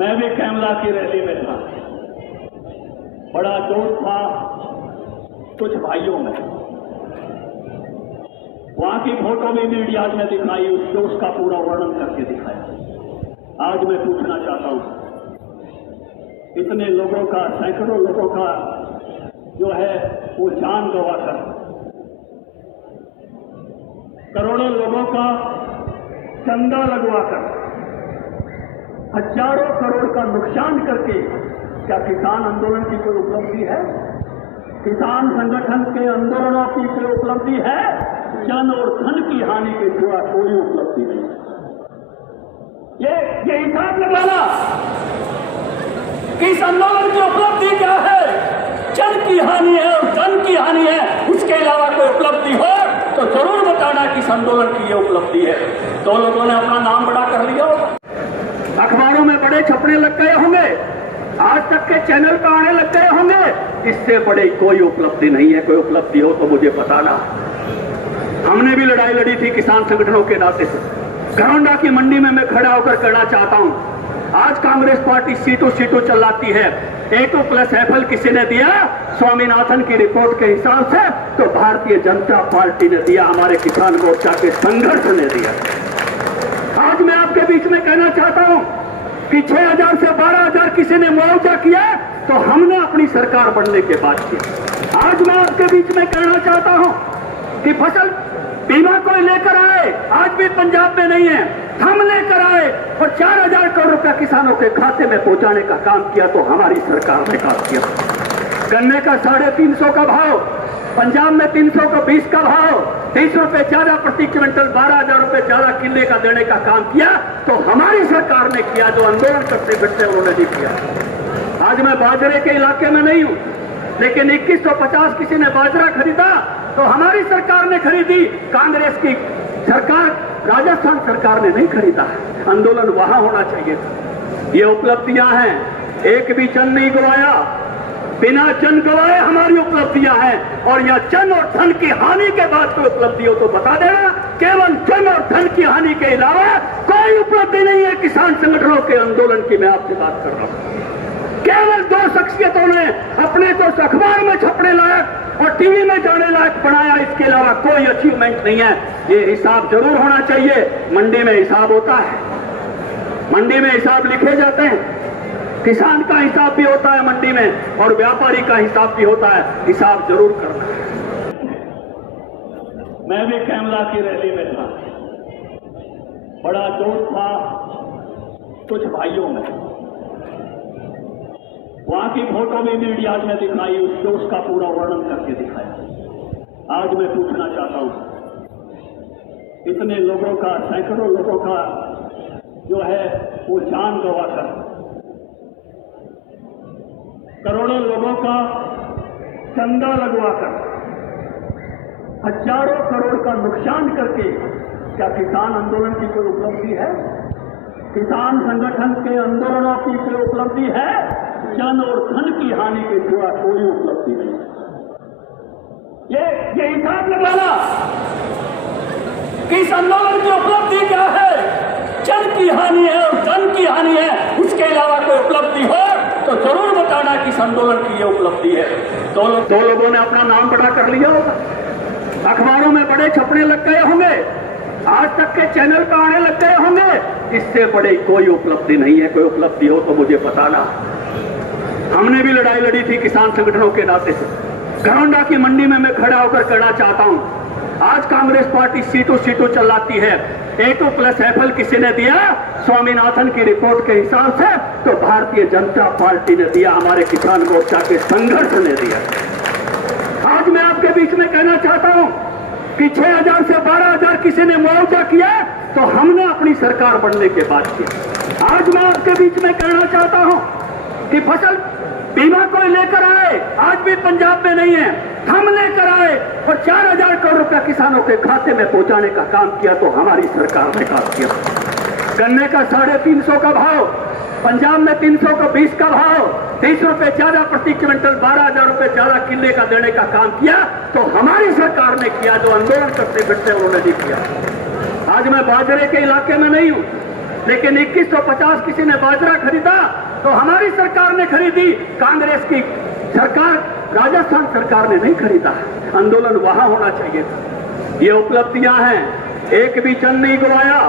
मैं भी कैमला की रैली में था। बड़ा जोश था कुछ भाइयों में। वहां की फोटो भी मीडिया ने दिखाई, उस जोश का पूरा वर्णन करके दिखाया। आज मैं पूछना चाहता हूं, इतने लोगों का, सैकड़ों लोगों का जो है वो जान गंवाकर, करोड़ों लोगों का चंदा लगवाकर, हजारों करोड़ का नुकसान करके क्या किसान आंदोलन की कोई उपलब्धि है? किसान संगठन के आंदोलनों की कोई उपलब्धि है? जन और धन की हानि के सिवा कोई उपलब्धि नहीं। ये हिसाब लगाना कि इस आंदोलन की उपलब्धि क्या है, जन की हानि है और धन की हानि है, उसके अलावा कोई उपलब्धि हो तो जरूर बताना कि इस आंदोलन की ये उपलब्धि है। तो लोगों ने अपना नाम बड़ा कर लिया होगा, अखबारों में बड़े छपने लग गए होंगे, आज तक के चैनल पर आने लग गए होंगे। इससे बड़ी कोई उपलब्धि नहीं है। कोई उपलब्धि हो तो मुझे बताना। हमने भी लड़ाई लड़ी थी किसान संगठनों के नाते से। घरौंडा की मंडी में मैं खड़ा होकर कहना चाहता हूं, आज कांग्रेस पार्टी सीटों चलाती है। A2+FL किसी ने दिया? स्वामीनाथन की रिपोर्ट के हिसाब से तो भारतीय जनता पार्टी ने दिया, हमारे किसान मोर्चा के संघर्ष ने दिया। आज मैं आपके बीच में कहना चाहता हूं कि 6,000 से 12,000 किसी ने मुआवजा किया तो हमने अपनी सरकार बनने के बाद किया। आज मैं आपके बीच में कहना चाहता हूं कि फसल बीमा कोई लेकर आए, आज भी पंजाब में नहीं है, हम लेकर आए और 4,000 करोड़ रुपया किसानों के खाते में पहुंचाने का काम किया तो हमारी सरकार ने काम किया। गन्ने का 350 का भाव, पंजाब में 320 का भाव, 30 रुपए ज्यादा प्रति क्विंटल, 12,000 रुपए ज्यादा किले का देने का काम किया तो हमारी सरकार ने किया। जो आंदोलन करते फिरते उन्होंने नहीं किया। आज मैं बाजरे के इलाके में नहीं हूं, लेकिन 2150 किसी ने बाजरा खरीदा तो हमारी सरकार ने खरीदी, कांग्रेस की सरकार, राजस्थान सरकार ने नहीं खरीदा। आंदोलन वहां होना चाहिए था। ये उपलब्धियां हैं, एक भी जन नहीं गवाया, बिना जन गवाए हमारी उपलब्धियां हैं। और यह जन और धन की हानि के बाद कोई उपलब्धि हो तो बता देना। केवल जन और धन की हानि के अलावा कोई उपलब्धि नहीं है किसान संगठनों के आंदोलन की। मैं आपसे बात कर रहा हूं, केवल 2 शख्सियतों ने अपने को अखबार में छपने लायक और टीवी में जाने लायक बनाया, इसके अलावा कोई अचीवमेंट नहीं है। ये हिसाब जरूर होना चाहिए। मंडी में हिसाब होता है, मंडी में हिसाब लिखे जाते हैं, किसान का हिसाब भी होता है मंडी में और व्यापारी का हिसाब भी होता है। हिसाब जरूर करना है। मैं भी कैमला की रैली में था। बड़ा जोश था कुछ भाइयों में। वहां की फोटो भी मीडिया ने दिखाई, उस जोश का पूरा वर्णन करके दिखाया। आज मैं पूछना चाहता हूं, इतने लोगों का, सैकड़ों लोगों का जो है वो जान गंवाकर, करोड़ों लोगों का चंदा लगवाकर, हजारों करोड़ का नुकसान करके क्या किसान आंदोलन की कोई उपलब्धि है? किसान संगठन के आंदोलनों की कोई उपलब्धि है? जन और धन की हानि के सिवा कोई उपलब्धि नहीं। ये हिसाब लगाना कि इस आंदोलन की उपलब्धि क्या है, जन की हानि है और धन की हानि है, उसके अलावा कोई उपलब्धि हो तो जरूर बताना कि इस आंदोलन की ये उपलब्धि है। दो लोगों ने अपना नाम बड़ा कर लिया होगा, अखबारों में बड़े छपने लग गए होंगे, आज तक के चैनल पर आने लग गए होंगे। इससे बड़ी कोई उपलब्धि नहीं है। कोई उपलब्धि हो तो मुझे बताना। हमने भी लड़ाई लड़ी थी किसान संगठनों के नाते से। घरौंडा की मंडी में मैं खड़ा होकर कहना चाहता हूं, आज कांग्रेस पार्टी सीटों चलाती है। A2+FL किसी ने दिया? स्वामीनाथन की रिपोर्ट के हिसाब से तो भारतीय जनता पार्टी ने दिया, हमारे किसान मोर्चा के संघर्ष ने दिया। आज मैं आपके बीच में कहना चाहता हूं कि 6,000 से 12,000 किसी ने मुआवजा किया तो हमने अपनी सरकार बनने के बाद किया। आज मैं आपके बीच में कहना चाहता हूं कि फसल बीमा कोई लेकर आए, आज भी पंजाब में नहीं है, हम लेकर आए और 4,000 करोड़ रुपया किसानों के खाते में पहुंचाने का काम किया तो हमारी सरकार ने काम किया। गन्ने का 350 का भाव, पंजाब में 320 का भाव, 30 रुपए ज्यादा प्रति क्विंटल, 12,000 रुपए ज्यादा किले का देने का काम किया तो हमारी सरकार ने किया। जो आंदोलन करते फिरते उन्होंने नहीं किया। आज मैं बाजरे के इलाके में नहीं हूं, लेकिन 2150 किसी ने बाजरा खरीदा तो हमारी सरकार ने खरीदी, कांग्रेस की सरकार, राजस्थान सरकार ने नहीं खरीदा। आंदोलन वहां होना चाहिए था। ये उपलब्धियां हैं, एक भी जन नहीं गवाया,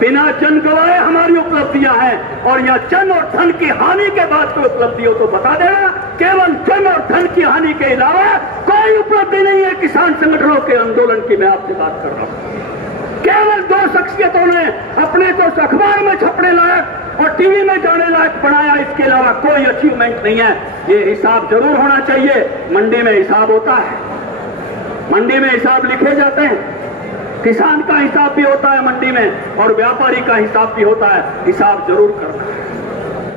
बिना जन गवाए हमारी उपलब्धियां हैं। और यह जन और धन की हानि के बाद कोई उपलब्धि हो तो बता देना। केवल जन और धन की हानि के अलावा कोई उपलब्धि नहीं है किसान संगठनों के आंदोलन की। मैं आपसे बात कर रहा हूं, केवल 2 शख्सियतों ने अपने को अखबार में छपने लायक और टीवी में जाने लायक बनाया, इसके अलावा कोई अचीवमेंट नहीं है। ये हिसाब जरूर होना चाहिए। मंडी में हिसाब होता है, मंडी में हिसाब लिखे जाते हैं, किसान का हिसाब भी होता है मंडी में और व्यापारी का हिसाब भी होता है। हिसाब जरूर करना है।